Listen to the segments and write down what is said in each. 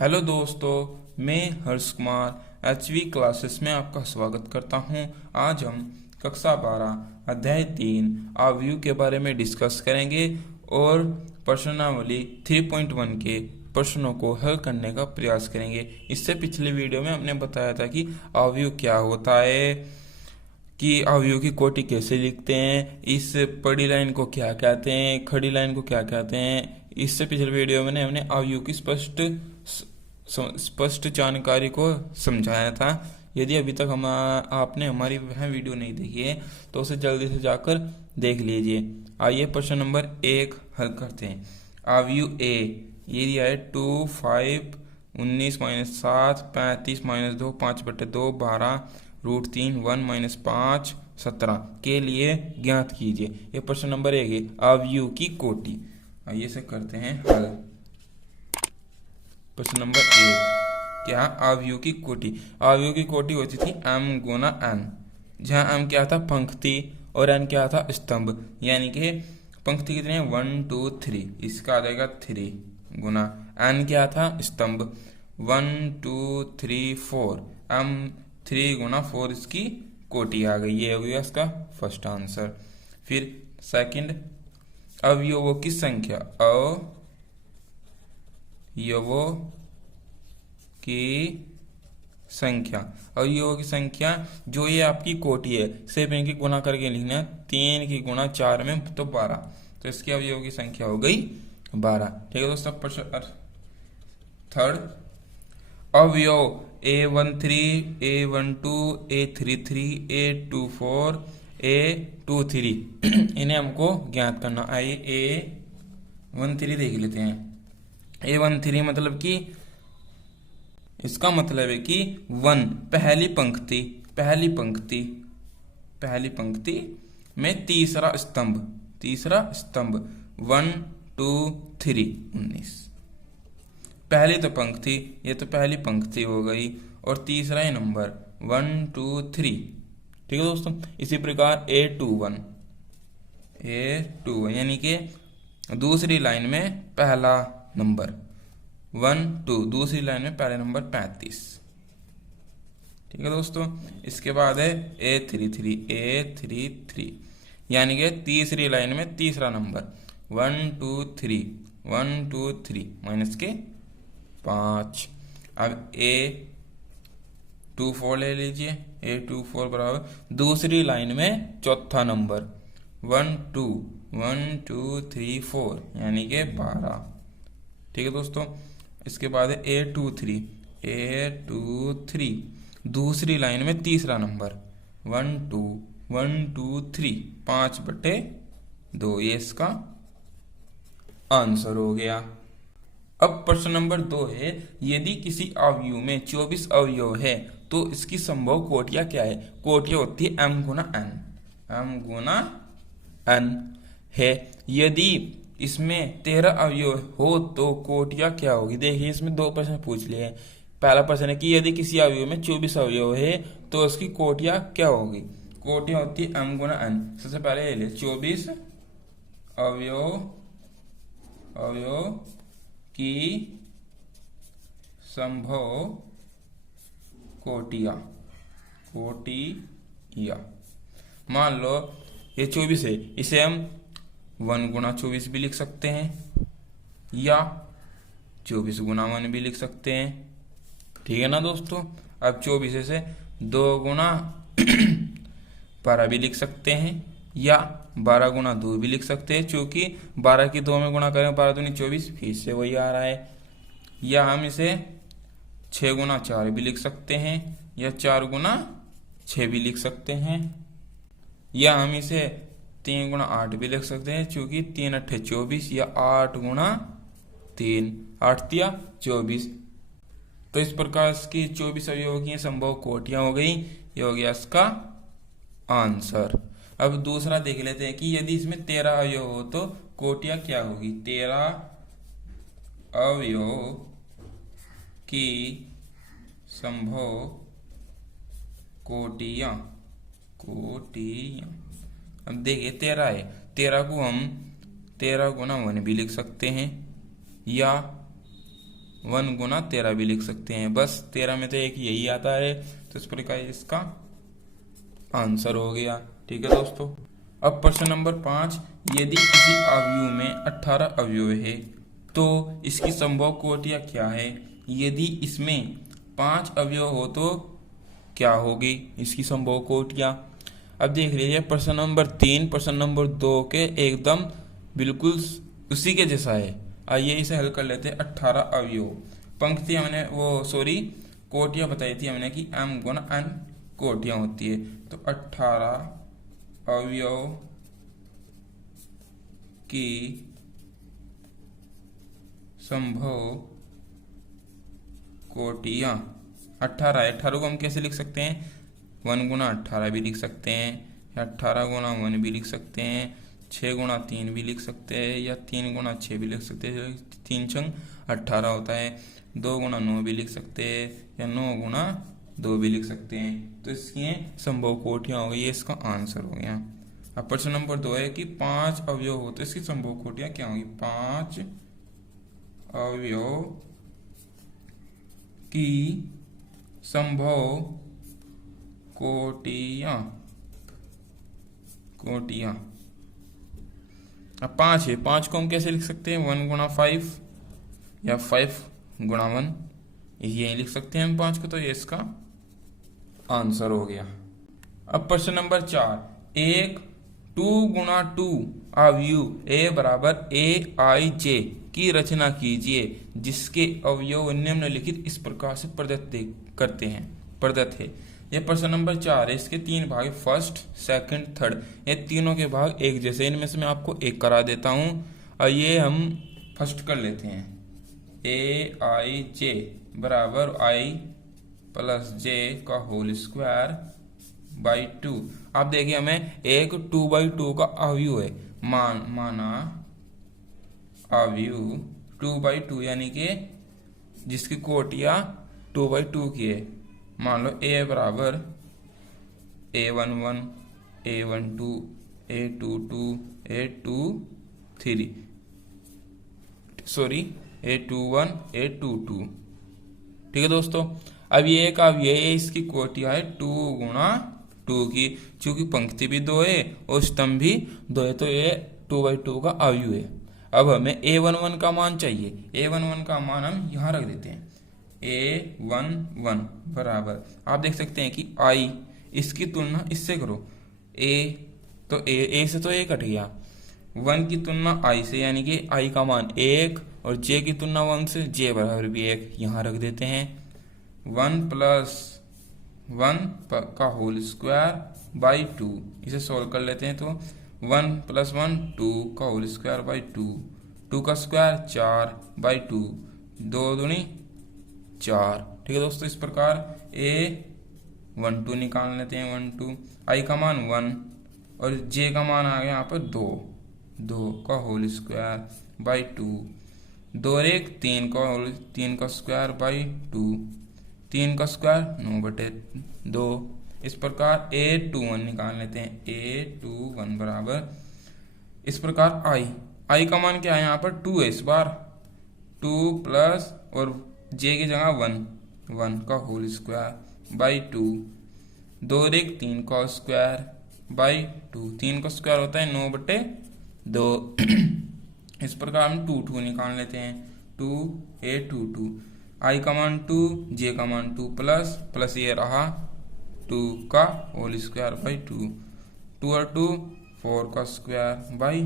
Hello दोस्तों, मैं Harsh Kumar HV classes में आपका स्वागत करता हूं। आज हम कक्षा 12 अध्याय 3 अवयव के बारे में डिस्कस करेंगे और प्रश्नावली 3.1 के प्रश्नों को हल करने का प्रयास करेंगे। इससे पिछले वीडियो में हमने बताया था कि अवयव क्या होता है, कि अवयव की कोटि कैसे लिखते हैं, इस पड़ी लाइन को क्या कहते हैं, खड़ी लाइन को क्या कहते हैं। इससे पिछले वीडियो में हमने अवयव की स्पष्ट जानकारी को समझाया था। यदि अभी तक आपने हमारी वह वीडियो नहीं देखी है तो उसे जल्दी से जाकर देख लीजिए। आइए प्रश्न नंबर 1 हल करते हैं। अवयव ए ये दिया है 2, 5, 19 - 7, 35 - 2, 5/2, 12, √3, 1 - 5, 17 के लिए ज्ञात कीजिए। ये प्रश्न नंबर 1 है, अवयव की कोटि। आइए इसे करते हैं हल। प्रश्न नंबर 1 क्या, अवयव की कोटि। अवयव की कोटि होती थी m गुना n, जहाँ m क्या था पंक्ति और n क्या था स्तंभ। यानी कि पंक्ति कितने हैं 1 2 3, इसका आ जाएगा 3 गुना n क्या था स्तंभ 1 2 3 4, m 3 गुना 4 इसकी कोटि आ गई। ये हो गया इसका फर्स्ट आंसर। फिर सेकंड, अवयवों की संख्या। अवयवों की संख्या, अवयवों की संख्या जो ये आपकी कोटि है, सिर्फ इनकी गुणा करके लिखना है। 3 की गुणा 4 में तो 12, तो इसकी अवयवों की संख्या हो गई 12। ठीक है दोस्तों। प्रश्न थर्ड, अवयव A13, A12, A33, A24, A23 इन्हें हमको ज्ञात करना। आइए A13 देख लेते हैं। A13 मतलब कि इसका मतलब है कि 1 पहली पंक्ति में तीसरा स्तंभ 1 2 3 19। पहली तो पंक्ति, ये तो पहली पंक्ति हो गई, और तीसरा ही नंबर 1 2 3। ठीक है दोस्तों। इसी प्रकार A21 यानी कि दूसरी लाइन में पहला नंबर 1 2, दूसरी लाइन में पहले नंबर 35। ठीक है दोस्तों। इसके बाद है A33 यानी कि तीसरी लाइन में तीसरा नंबर 1 2 3 माइनस के 5। अब A24 ले लीजिए। A24 बराबर दूसरी लाइन में चौथा नंबर 1 2 3 4 यानी कि 12। ठीक है दोस्तों। इसके बाद है A23 दूसरी लाइन में तीसरा नंबर 1 2 3 5/2। ये इसका आंसर हो गया। अब प्रश्न नंबर 2 है, यदि किसी अवयव में 24 अवयव है तो इसकी संभव कोटियां क्या है। कोटियां होती है m गुना n है। यदि इसमें 13 अवयव हो तो कोटियां क्या होगी। देखिए, इसमें 2 प्रश्न पूछ लिए हैं। पहला प्रश्न है कि यदि किसी अवयव में 24 अवयव है तो उसकी कोटियां क्या होगी। कोटियां होती है m गुना n। सबसे पहले ले ले 24 अवयव की संभव कोटियां। मान लो ये 24 है, इसे हम 1 गुना 24 भी लिख सकते हैं या 24 गुना 1 भी लिख सकते हैं। ठीक है ना दोस्तों। अब 24 से 2 गुना 12 भी लिख सकते हैं या 12 गुना 2 भी लिख सकते हैं। चूंकि 12 की 2 में गुणा करें 12 दूनी 24, फिर से वही आ रहा है। या हम इसे 6 गुना 4 भी लिख सकते हैं या 4 गुना 6 भी लिख सकते हैं। या हम इसे 3 गुना 8 भी लिख सकते हैं, चूंकि 3 8 24, या 8 गुना 3 8 3 24। तो इस प्रकार इसकी 24 अवयवों की संभव कोटियां हो गई। ये हो गया इसका आंसर। अब दूसरा देख लेते हैं कि यदि इसमें 13 अवयव हो तो कोटियां क्या होगी। 13 अवयव की संभव कोटियां। अब देखिए 13 है, 13 को हम 13 गुना 1 भी लिख सकते हैं या 1 गुना 13 भी लिख सकते हैं। बस 13 में तो एक यही आता है, तो इस प्रकार इसका आंसर हो गया। ठीक है दोस्तों। अब प्रश्न नंबर 5, यदि किसी अवयव में 18 अवयव है तो इसकी संभव कोटियां क्या है? यदि इसमें 5 अवयव हो तो क्या होगी इसकी संभव कोटियां? अब देख लीजिए प्रश्न नंबर 3 प्रश्न नंबर 2 के एकदम बिल्कुल उसी के जैसा है। आइए इसे हल कर लेते हैं। 18 अवयव, पंक्ति हमने कोटियां बताई थी हमने कि m गुना n कोटियां होती है। तो 18 अवयव की संभव कोटियां 18 है। 18 को हम कैसे लिख सकते हैं? 1 गुना 18 भी लिख सकते हैं, या 18 गुना 1 भी लिख सकते हैं, 6 गुना 3 भी लिख सकते हैं, या 3 गुना 6 भी लिख सकते हैं। 3 छंग 18 होता है। 2 गुना 9 भी लिख सकते हैं, या 9 गुना 2 भी लिख सकते हैं। तो इसकी संभव कोटियां हो गई, ये इसका आंसर हो गया। अब प्रश्न नंबर 2 है कि 5 अवयव हो तो इसकी संभव कोटियां क्या होगी? 5 अवयव की संभव कोटियां अब 5 है, 5 को हम कैसे लिख सकते हैं? 1 गुना 5 या 5 गुना 1, ये लिख सकते हैं हम 5 को। तो ये इसका आंसर हो गया। अब प्रश्न नंबर 4, एक 2 गुना 2 अवयव a बराबर aij की रचना कीजिए जिसके अवयव निम्नलिखित इस प्रकार से प्रदत्त है। यह प्रश्न नंबर 4 है। इसके 3 भाग, फर्स्ट, सेकंड, थर्ड, ये तीनों के भाग एक जैसे। इनमें से मैं आपको एक करा देता हूं और ये हम फर्स्ट कर लेते हैं। aij बराबर i प्लस j का होल स्क्वायर बाई 2। आप देखिए हमें एक 2/2 का अवयव है, माना अवयव 2/2 यानी कि जिसकी कोटियां 2/2 की है। मान लो a बराबर a11, a12, a22, a23, a21, a22। ठीक है दोस्तों। अब ये एक अवयव है, इसकी कोटियां है 2 गुना 2 की। चूंकि पंक्ति भी 2 है और स्तंभ भी 2 है तो ये 2/2 का अवयव है। अब हमें a11 का मान चाहिए। a11 का मान हम यहाँ रख देते हैं। a11 बराबर, आप देख सकते हैं कि i, इसकी तुलना इससे करो। a तो a से तो a कट गया। 1 की तुलना i से, यानी कि i का मान 1, और j की तुलना 1 से, j बराबर भी 1 यहाँ रख देते हैं। 1 प्लस 1 का होल स्क्वायर बाई 2, इसे सोल्व कर लेते हैं। तो 1 प्लस 1 2 का होल स्क्वायर बाई 2, 2 का स्क्वायर 4 बाई 2, 2 दूनी 4। ठीक है दोस्तों। इस प्रकार a12 निकाल लेते हैं। 1 2, i का मान 1 और j का मान आ गया यहाँ पर 2 का होल स्क्वायर बाई 2, 2 और 1 3 का स्क्वायर बाई 2, 3 का स्क्वायर 9/2। इस प्रकार a21 निकाल लेते हैं। a21 बराबर, इस प्रकार i का मान क्या है यहाँ पर? 2 है इस बार। 2 प्लस और j की जगह 1 का होल स्क्वायर बाई 2, 2 और 1 3 का स्क्वायर बाई 2, 3 का स्क्वायर होता है 9/2। इस प्रकार हम 2 निकाल लेते हैं। 2a22, i का मान 2, j का मान 2 प्लस ये रहा 2 का होल स्क्वायर बाई 2, 2 और 2 4 का स्क्वायर बाई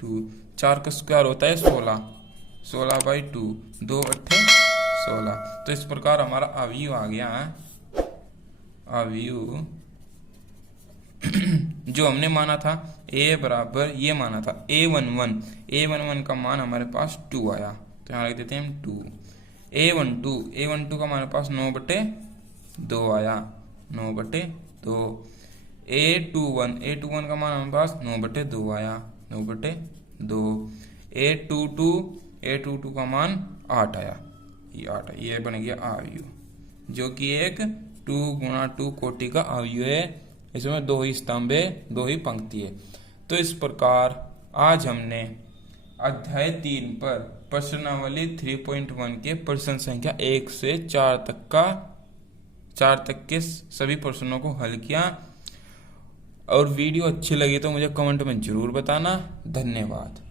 2, 4 का स्क्वायर होता है 16 बाई 2, 2 8 16। तो इस प्रकार हमारा अवयव आ गया है। अवयव जो हमने माना था a बराबर, ये माना था a11 का मान हमारे पास 2 आया, तो यहाँ लिख देते हैं हम 2। a12 का हमारे पास 9/2 आया, 9/2। a21 का मान हमारे पास 9/2 आया, 9/2। a22 का मान 8 आया, ये 8 है। ये बन गया अवयव जो कि एक 2 गुना 2 कोटि का अवयव है। इसमें 2 ही स्तंभ है, 2 ही पंक्ति है। तो इस प्रकार आज हमने अध्याय 3 पर प्रश्नावली 3.1 के प्रश्न संख्या 1 से 4 तक के सभी प्रश्नों को हल किया। और वीडियो अच्छी लगी तो मुझे कमेंट में जरूर बताना। धन्यवाद।